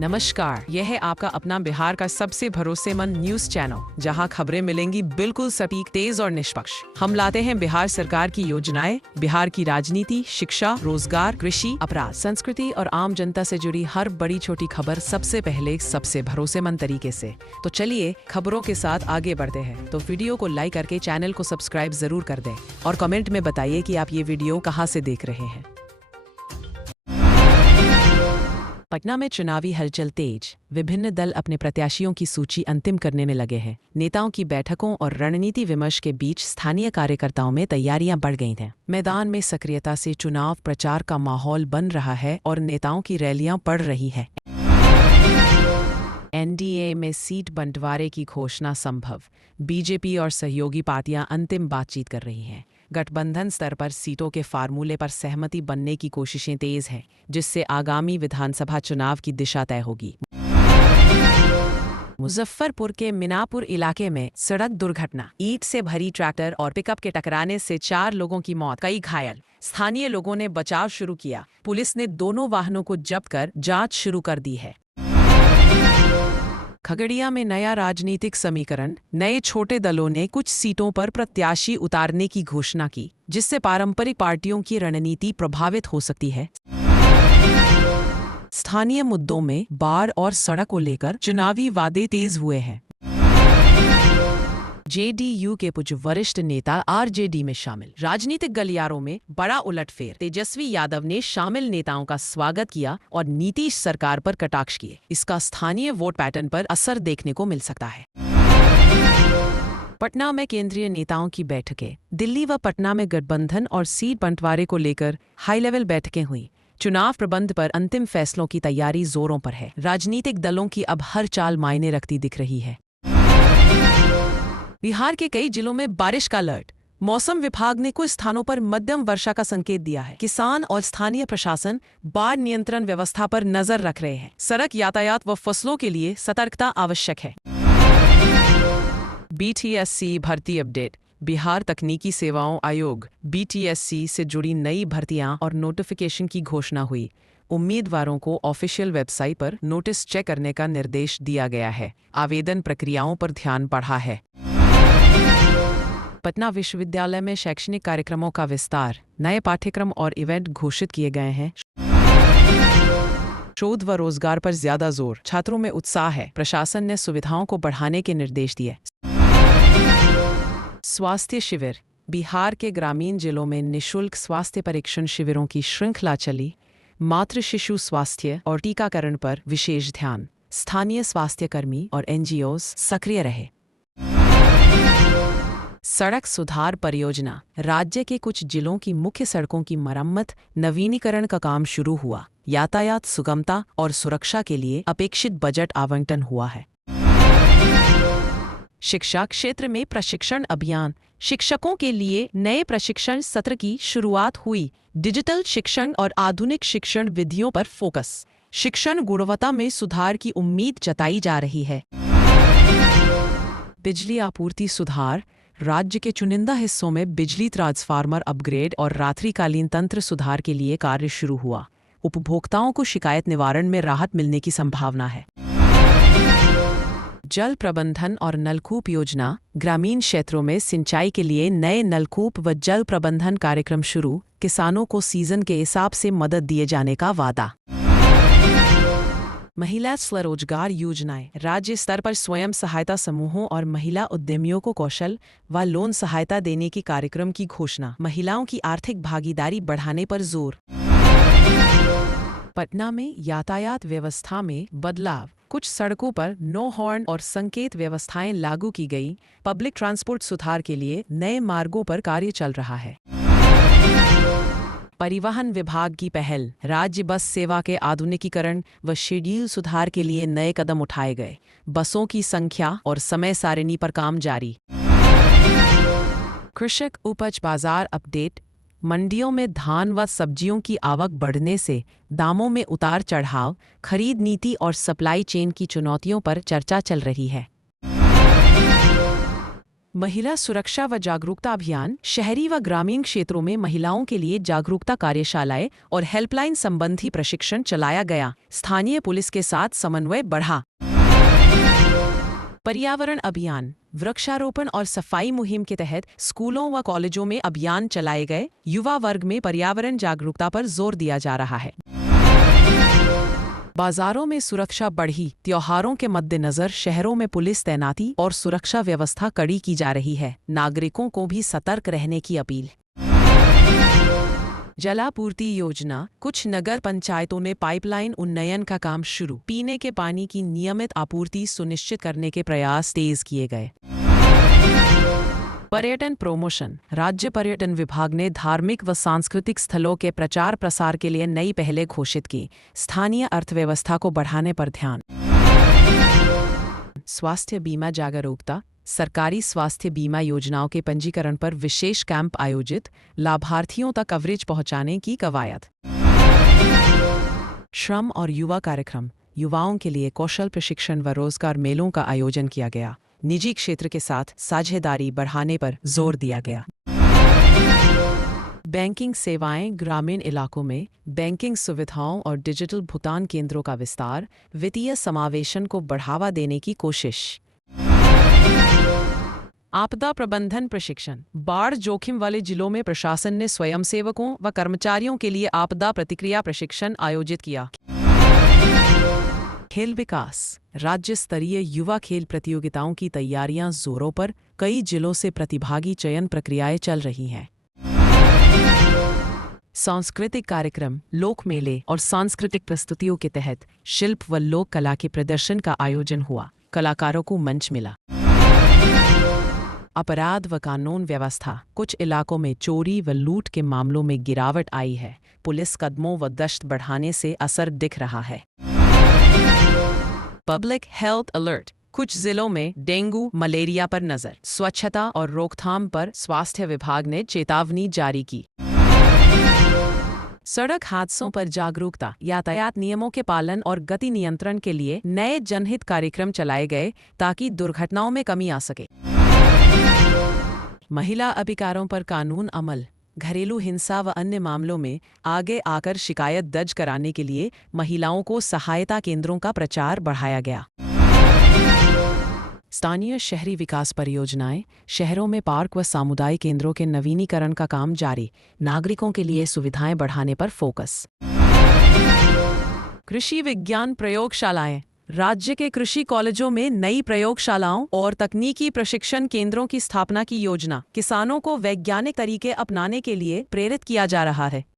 नमस्कार, यह है आपका अपना बिहार का सबसे भरोसेमंद न्यूज चैनल, जहां खबरें मिलेंगी बिल्कुल सटीक, तेज और निष्पक्ष। हम लाते हैं बिहार सरकार की योजनाएं, बिहार की राजनीति, शिक्षा, रोजगार, कृषि, अपराध, संस्कृति और आम जनता से जुड़ी हर बड़ी छोटी खबर सबसे पहले, सबसे भरोसेमंद तरीके से। तो चलिए खबरों के साथ आगे बढ़ते हैं। तो वीडियो को लाइक करके चैनल को सब्सक्राइब जरूर कर दें और कमेंट में बताइए कि आप ये वीडियो कहाँ से देख रहे हैं। पटना में चुनावी हलचल तेज, विभिन्न दल अपने प्रत्याशियों की सूची अंतिम करने में लगे हैं। नेताओं की बैठकों और रणनीति विमर्श के बीच स्थानीय कार्यकर्ताओं में तैयारियां बढ़ गई हैं। मैदान में सक्रियता से चुनाव प्रचार का माहौल बन रहा है और नेताओं की रैलियां पड़ रही है। एनडीए में सीट बंटवारे की घोषणा संभव, बीजेपी और सहयोगी पार्टियां अंतिम बातचीत कर रही हैं। गठबंधन स्तर पर सीटों के फार्मूले पर सहमति बनने की कोशिशें तेज हैं, जिससे आगामी विधानसभा चुनाव की दिशा तय होगी। मुजफ्फरपुर के मीनापुर इलाके में सड़क दुर्घटना, ईंट से भरी ट्रैक्टर और पिकअप के टकराने से 4 लोगों की मौत, कई घायल। स्थानीय लोगों ने बचाव शुरू किया। पुलिस ने दोनों वाहनों को जब्त कर जांच शुरू कर दी है। खगड़िया में नया राजनीतिक समीकरण, नए छोटे दलों ने कुछ सीटों पर प्रत्याशी उतारने की घोषणा की, जिससे पारंपरिक पार्टियों की रणनीति प्रभावित हो सकती है। स्थानीय मुद्दों में बाढ़ और सड़क को लेकर चुनावी वादे तेज हुए हैं। जेडीयू के कुछ वरिष्ठ नेता आरजेडी में शामिल, राजनीतिक गलियारों में बड़ा उलटफेर। तेजस्वी यादव ने शामिल नेताओं का स्वागत किया और नीतीश सरकार पर कटाक्ष किए। इसका स्थानीय वोट पैटर्न पर असर देखने को मिल सकता है। पटना में केंद्रीय नेताओं की बैठकें, दिल्ली व पटना में गठबंधन और सीट बंटवारे को लेकर हाई लेवल बैठकें हुई। चुनाव प्रबंध पर अंतिम फैसलों की तैयारी जोरों पर है। राजनीतिक दलों की अब हर चाल मायने रखती दिख रही है। बिहार के कई जिलों में बारिश का अलर्ट, मौसम विभाग ने कुछ स्थानों पर मध्यम वर्षा का संकेत दिया है। किसान और स्थानीय प्रशासन बाढ़ नियंत्रण व्यवस्था पर नजर रख रहे हैं। सड़क यातायात व फसलों के लिए सतर्कता आवश्यक है। बीटीएससी भर्ती अपडेट, बिहार तकनीकी सेवाओं आयोग बीटीएससी से जुड़ी नई भर्तियां और नोटिफिकेशन की घोषणा हुई। उम्मीदवारों को ऑफिशियल वेबसाइट पर नोटिस चेक करने का निर्देश दिया गया है। आवेदन प्रक्रियाओं पर ध्यान बढ़ा है। पटना विश्वविद्यालय में शैक्षणिक कार्यक्रमों का विस्तार, नए पाठ्यक्रम और इवेंट घोषित किए गए हैं। शोध व रोजगार पर ज्यादा जोर, छात्रों में उत्साह है। प्रशासन ने सुविधाओं को बढ़ाने के निर्देश दिए। स्वास्थ्य शिविर, बिहार के ग्रामीण जिलों में निःशुल्क स्वास्थ्य परीक्षण शिविरों की श्रृंखला चली। मातृ शिशु स्वास्थ्य और टीकाकरण पर विशेष ध्यान। स्थानीय स्वास्थ्यकर्मी और एनजीओज सक्रिय रहे। सड़क सुधार परियोजना, राज्य के कुछ जिलों की मुख्य सड़कों की मरम्मत, नवीनीकरण का काम शुरू हुआ। यातायात सुगमता और सुरक्षा के लिए अपेक्षित बजट आवंटन हुआ है। शिक्षा क्षेत्र में प्रशिक्षण अभियान, शिक्षकों के लिए नए प्रशिक्षण सत्र की शुरुआत हुई। डिजिटल शिक्षण और आधुनिक शिक्षण विधियों पर फोकस, शिक्षण गुणवत्ता में सुधार की उम्मीद जताई जा रही है। बिजली आपूर्ति सुधार, राज्य के चुनिंदा हिस्सों में बिजली ट्रांसफार्मर अपग्रेड और रात्रिकालीन तंत्र सुधार के लिए कार्य शुरू हुआ। उपभोक्ताओं को शिकायत निवारण में राहत मिलने की संभावना है। जल प्रबंधन और नलकूप योजना, ग्रामीण क्षेत्रों में सिंचाई के लिए नए नलकूप व जल प्रबंधन कार्यक्रम शुरू। किसानों को सीजन के हिसाब से मदद दिए जाने का वादा। महिला स्वरोजगार योजनाएं, राज्य स्तर पर स्वयं सहायता समूहों और महिला उद्यमियों को कौशल व लोन सहायता देने की कार्यक्रम की घोषणा। महिलाओं की आर्थिक भागीदारी बढ़ाने पर जोर। पटना में यातायात व्यवस्था में बदलाव, कुछ सड़कों पर नो हॉर्न और संकेत व्यवस्थाएं लागू की गई। पब्लिक ट्रांसपोर्ट सुधार के लिए नए मार्गों पर कार्य चल रहा है। परिवहन विभाग की पहल, राज्य बस सेवा के आधुनिकीकरण व शेड्यूल सुधार के लिए नए कदम उठाए गए। बसों की संख्या और समय सारिणी पर काम जारी। कृषक उपज बाजार अपडेट, मंडियों में धान व सब्जियों की आवक बढ़ने से दामों में उतार चढ़ाव, खरीद नीति और सप्लाई चेन की चुनौतियों पर चर्चा चल रही है। महिला सुरक्षा व जागरूकता अभियान। शहरी व ग्रामीण क्षेत्रों में महिलाओं के लिए जागरूकता कार्यशालाएं और हेल्पलाइन संबंधी प्रशिक्षण चलाया गया। स्थानीय पुलिस के साथ समन्वय बढ़ा। पर्यावरण अभियान। वृक्षारोपण और सफाई मुहिम के तहत स्कूलों व कॉलेजों में अभियान चलाए गए। युवा वर्ग में पर्यावरण जागरूकता पर जोर दिया जा रहा है। बाजारों में सुरक्षा बढ़ी। त्योहारों के मद्देनजर शहरों में पुलिस तैनाती और सुरक्षा व्यवस्था कड़ी की जा रही है। नागरिकों को भी सतर्क रहने की अपील। जलापूर्ति योजना। कुछ नगर पंचायतों में पाइपलाइन उन्नयन का काम शुरू। पीने के पानी की नियमित आपूर्ति सुनिश्चित करने के प्रयास तेज किए गए। पर्यटन प्रोमोशन। राज्य पर्यटन विभाग ने धार्मिक व सांस्कृतिक स्थलों के प्रचार प्रसार के लिए नई पहलें घोषित की। स्थानीय अर्थव्यवस्था को बढ़ाने पर ध्यान। स्वास्थ्य बीमा जागरूकता। सरकारी स्वास्थ्य बीमा योजनाओं के पंजीकरण पर विशेष कैंप आयोजित। लाभार्थियों तक कवरेज पहुंचाने की कवायद। श्रम और युवा कार्यक्रम। युवाओं के लिए कौशल प्रशिक्षण व रोजगार मेलों का आयोजन किया गया। निजी क्षेत्र के साथ साझेदारी बढ़ाने पर जोर दिया गया। बैंकिंग सेवाएं। ग्रामीण इलाकों में बैंकिंग सुविधाओं और डिजिटल भुगतान केंद्रों का विस्तार। वित्तीय समावेशन को बढ़ावा देने की कोशिश। आपदा प्रबंधन प्रशिक्षण। बाढ़ जोखिम वाले जिलों में प्रशासन ने स्वयंसेवकों व कर्मचारियों के लिए आपदा प्रतिक्रिया प्रशिक्षण आयोजित किया। खेल विकास। राज्य स्तरीय युवा खेल प्रतियोगिताओं की तैयारियां जोरों पर। कई जिलों से प्रतिभागी चयन प्रक्रियाएं चल रही हैं। सांस्कृतिक कार्यक्रम। लोक मेले और सांस्कृतिक प्रस्तुतियों के तहत शिल्प व लोक कला के प्रदर्शन का आयोजन हुआ। कलाकारों को मंच मिला। अपराध व कानून व्यवस्था। कुछ इलाकों में चोरी व लूट के मामलों में गिरावट आई है। पुलिस कदमों व गश्त बढ़ाने से असर दिख रहा है। Public health alert. कुछ जिलों में डेंगू मलेरिया पर नजर। स्वच्छता और रोकथाम पर स्वास्थ्य विभाग ने चेतावनी जारी की। सड़क हादसों पर जागरूकता। यातायात नियमों के पालन और गति नियंत्रण के लिए नए जनहित कार्यक्रम चलाए गए ताकि दुर्घटनाओं में कमी आ सके। महिला अधिकारों पर कानून अमल। घरेलू हिंसा व अन्य मामलों में आगे आकर शिकायत दर्ज कराने के लिए महिलाओं को सहायता केंद्रों का प्रचार बढ़ाया गया। स्थानीय शहरी विकास परियोजनाएं। शहरों में पार्क व सामुदायिक केंद्रों के नवीनीकरण का काम जारी। नागरिकों के लिए सुविधाएं बढ़ाने पर फोकस। कृषि विज्ञान प्रयोगशालाएं। राज्य के कृषि कॉलेजों में नई प्रयोगशालाओं और तकनीकी प्रशिक्षण केंद्रों की स्थापना की योजना। किसानों को वैज्ञानिक तरीके अपनाने के लिए प्रेरित किया जा रहा है।